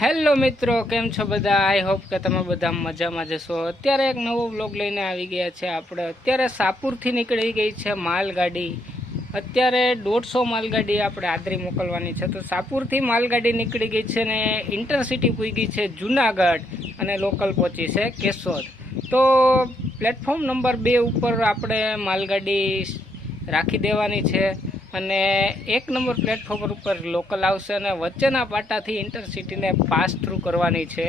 Hello મિત્રો, કેમ છો બધા? આઈ હોપ કે તમે બધા મજામાં જશો। અત્યારે એક નવો વ્લોગ લઈને આવી ગયા છે આપણે। અત્યારે સાપુરથી નીકળી ગઈ છે માલગાડી। અત્યારે 150 માલગાડી આપણે આદરી મોકલવાની છે। તો સાપુરથી માલગાડી નીકળી ગઈ છે ને ઇન્ટરસિટી પૂગી છે જુનાગઢ અને લોકલ પહોંચી છે કેશોદ। તો પ્લેટફોર્મ નંબર 2 ઉપર આપણે માલગાડી રાખી દેવાની છે અને 1 નંબર પ્લેટફોર્મ ઉપર લોકલ આવશે અને વચ્ચેના પાટાથી ઇન્ટરસિટીને પાસ થ્રુ કરવાની છે।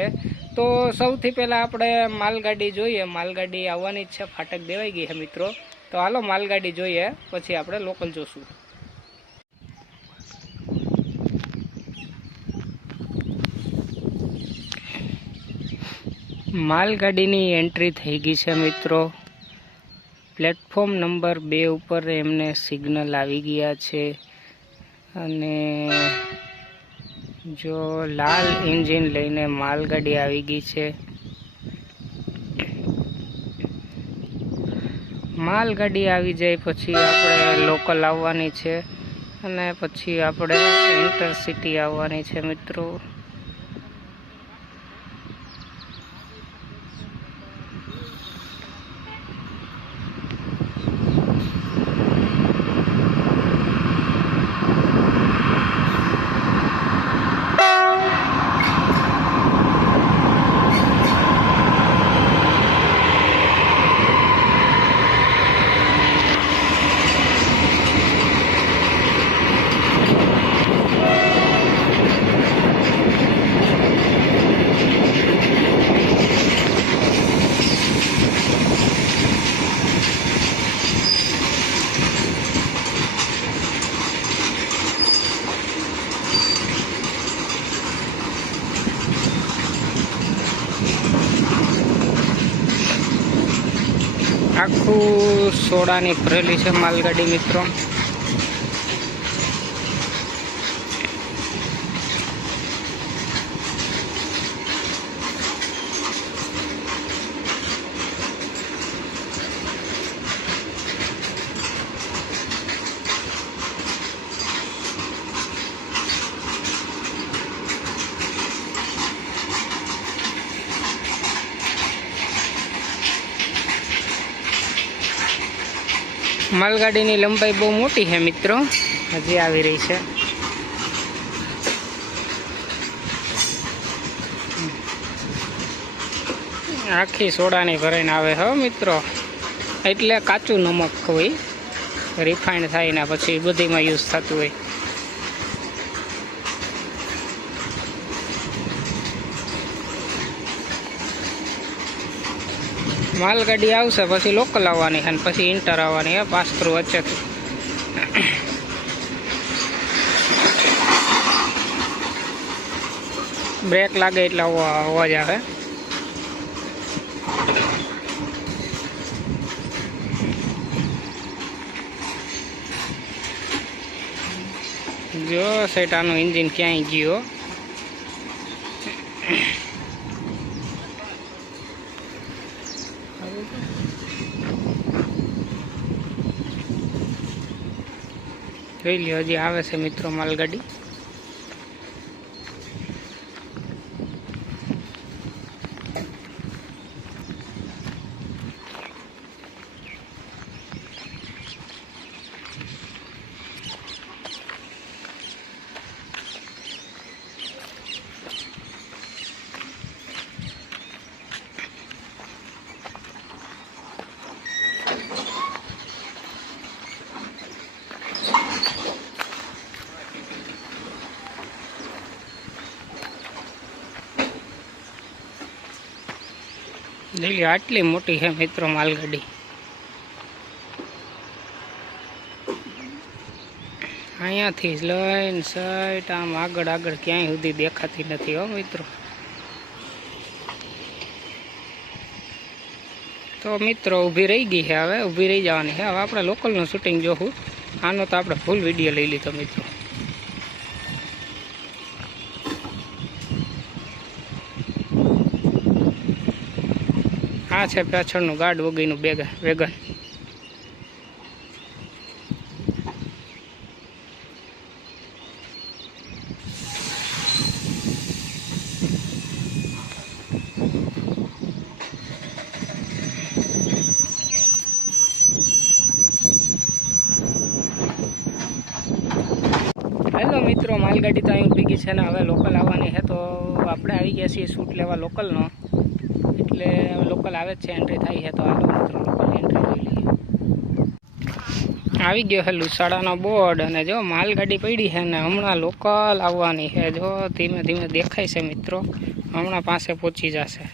તો સૌથી પહેલાં આપણે માલગાડી જોઈએ। માલગાડી આવવાની જ છે, ફાટક દેવાઈ ગઈ છે મિત્રો। તો હાલો માલગાડી જોઈએ, પછી આપણે લોકલ જોશું। માલગાડીની એન્ટ્રી થઈ ગઈ છે મિત્રો। પ્લેટફોર્મ નંબર 2 ઉપર એમને સિગ્નલ આવી ગયા છે અને જો લાલ એન્જિન લઈને માલગાડી આવી ગઈ છે। માલગાડી આવી જાય પછી આપણે લોકલ આવવાની છે અને પછી આપણે ઇન્ટરસિટી આવવાની છે મિત્રો। આખું સોડાની ભરેલી છે માલગાડી મિત્રો। માલગાડીની લંબાઈ બહુ મોટી છે મિત્રો, હજી આવી રહી છે। આખી સોડાની ભરાઈને આવે હો મિત્રો, એટલે કાચું નમક હોય, રિફાઇન્ડ થાય ને પછી બધીમાં યુઝ થતું હોય। માલગાડી આવશે પછી લોકલ આવવાની અને પછી ઇન્ટર આવવાની હે પાસ થ્રુ વચ્ચેથી। બ્રેક લાગે એટલે અવાજ આવે। જો સેટાનું એન્જિન ક્યાંય ગયો। જોઈ લ્યો, હજી આવે છે મિત્રો માલગાડી। જોઈ આટલી મોટી છે મિત્રો માલગાડી। અહીંયાથી જ લઈને સાઈડ આમ આગળ ક્યાંય સુધી દેખાતી નથી હો મિત્રો। તો મિત્રો ઊભી રહી ગઈ છે, હવે ઊભી રહી જવાની છે। હવે આપણે લોકલનું શૂટિંગ જોવું। આનો તો આપણે ફૂલ વિડીયો લઈ લીધો મિત્રો। આ છે પાછળનું ગાર્ડ વગીનું વેગન। હેલો મિત્રો, માલગાડી તો અહીં ભેગી છે ને હવે લોકલ આવવાની છે, તો આપણે આવી ગયા છીએ શૂટ લેવા લોકલનો. એટલે હવે લોકલ આવે જ છે, એન્ટ્રી થાય છે, તો હાલો મિત્રો લોકલ એન્ટ્રી લઈ લઈએ. આવી ગયો છે લુસાડાનો બોર્ડ, અને જો માલગાડી પડી છે ને હમણાં લોકલ આવવાની છે. જો ધીમે ધીમે દેખાય છે મિત્રો, હમણાં પાસે પહોંચી જશે.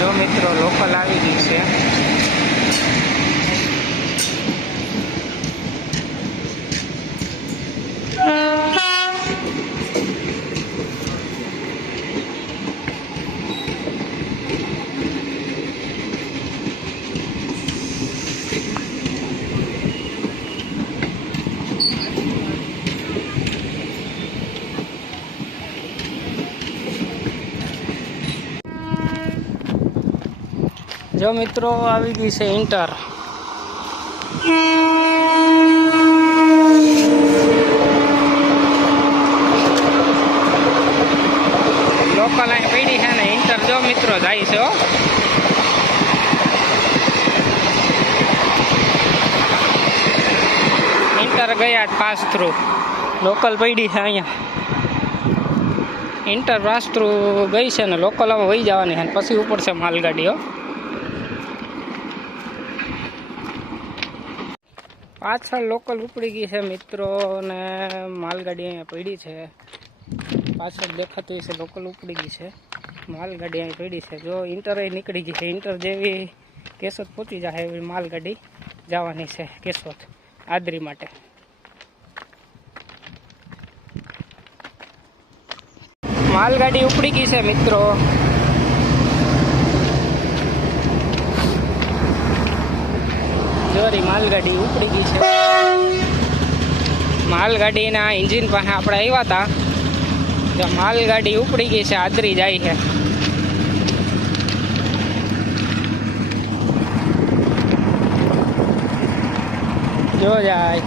જો મિત્રો લોકલ આવી ગઈ છે. જો મિત્રો આવી ગઈ છે ઇન્ટર. લોકલ અહીં પડી છે ને ઇન્ટર જો મિત્રો જાય છે. ઇન્ટર ગયા પાસ થ્રુ. લોકલ પડી છે અહીંયા. ઇન્ટર પાસ થ્રુ ગઈ છે ને લોકલ હવે વહી જવાની છે, પછી ઉપર છે માલગાડીઓ. પાછળ લોકલ ઉપડી ગઈ છે મિત્રો, ને માલગાડી અહીંયા પડી છે. પાછળ દેખાતી છે લોકલ ઉપડી ગઈ છે, માલગાડી અહીં પડી છે. જો ઇન્ટર નીકળી ગઈ છે. ઇન્ટર જેવી કેશોદ પહોંચી જાય એવી માલગાડી જવાની છે કેશોદ આદરી માટે. માલગાડી ઉપડી ગઈ છે મિત્રો. જોરી માલગાડી ઉપડી ગઈ છે. માલગાડીના એન્જિન પાસે આપણે આવ્યા હતા. જો માલગાડી ઉપડી ગઈ છે, આદરી જાય છે. જો જાય.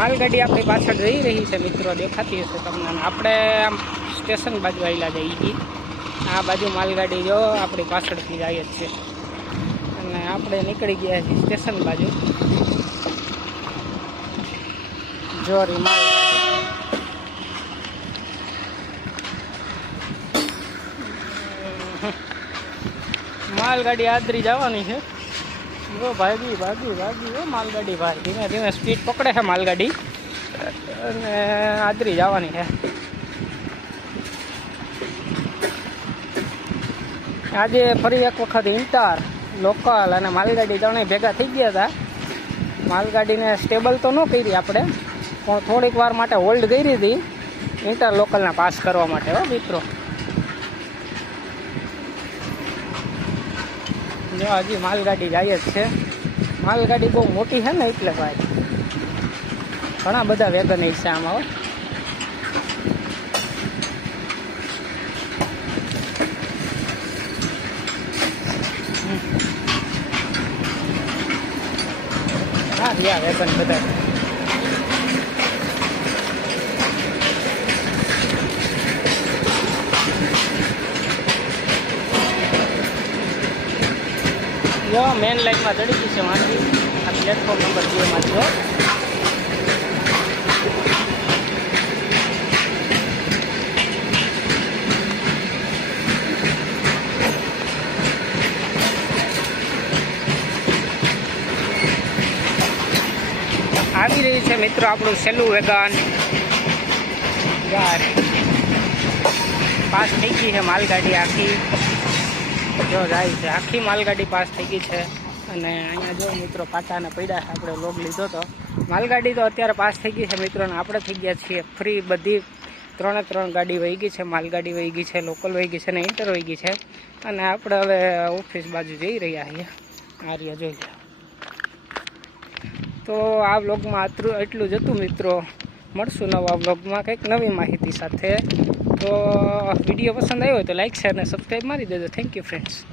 માલગાડી આપણી પાછળ જઈ રહી છે મિત્રો, દેખાતી હશે તમને. આપણે આમ સ્ટેશન બાજુ આવેલા જઈએ. આ બાજુ માલગાડી જો આપણી પાછળથી જાય જ છે, અને આપણે નીકળી ગયા છીએ સ્ટેશન બાજુ. જોરી માલગાડી આદરી જવાની છે. જો ભાગી ભાગી ભાગી હો માલગાડી ભાઈ, ધીમે ધીમે સ્પીડ પકડે છે માલગાડી, અને આદરી જવાની છે. આજે ફરી એક વખત ઇન્ટર, લોકલ અને માલગાડી ત્રણેય ભેગા થઈ ગયા હતા. માલગાડીને સ્ટેબલ તો ન કરી આપણે, પણ થોડીક વાર માટે હોલ્ડ કરી હતી ઇન્ટર લોકલના પાસ કરવા માટે હો મિત્રો. જો હજી માલગાડી જાય જ છે. માલગાડી બહુ મોટી છે ને એટલે ભાઈ ઘણા બધા વેગન છે આમાં. હા રહ્યા વેગન બધા. જો મેન લાઈનમાં ચડી ગઈ છે વાંચી. આ પ્લેટફોર્મ નંબર 2 માં છે. આવી રહ્યું છે મિત્રો આપણું સેલું વેગન. યાર પાસ થઈ ગઈ છે માલગાડી આખી. જો જાય છે આખી માલગાડી પાસ થઈ ગઈ છે. અને અહીંયા જો મિત્રો પાટાને પડ્યા છે. આપણે લોગ લીધો હતો. માલગાડી તો અત્યારે પાસ થઈ ગઈ છે મિત્રો, અને આપણે થઈ ગયા છીએ ફ્રી. બધી 3 ગાડી વહી ગઈ છે. માલગાડી વહી ગઈ છે, લોકલ વહી ગઈ છે અને ઇન્ટર વહી ગઈ છે. અને આપણે હવે ઓફિસ બાજુ જઈ રહ્યા છીએ. આ રહ્યા જોઈ લો. તો આ વ્લોગમાં એટલું જ હતું મિત્રો. મળશું નવા વ્લોગમાં કંઈક નવી માહિતી સાથે. તો વિડીયો પસંદ આવ્યો હોય તો લાઈક શેર અને સબસ્ક્રાઈબ મારી દેજો. Thank you friends.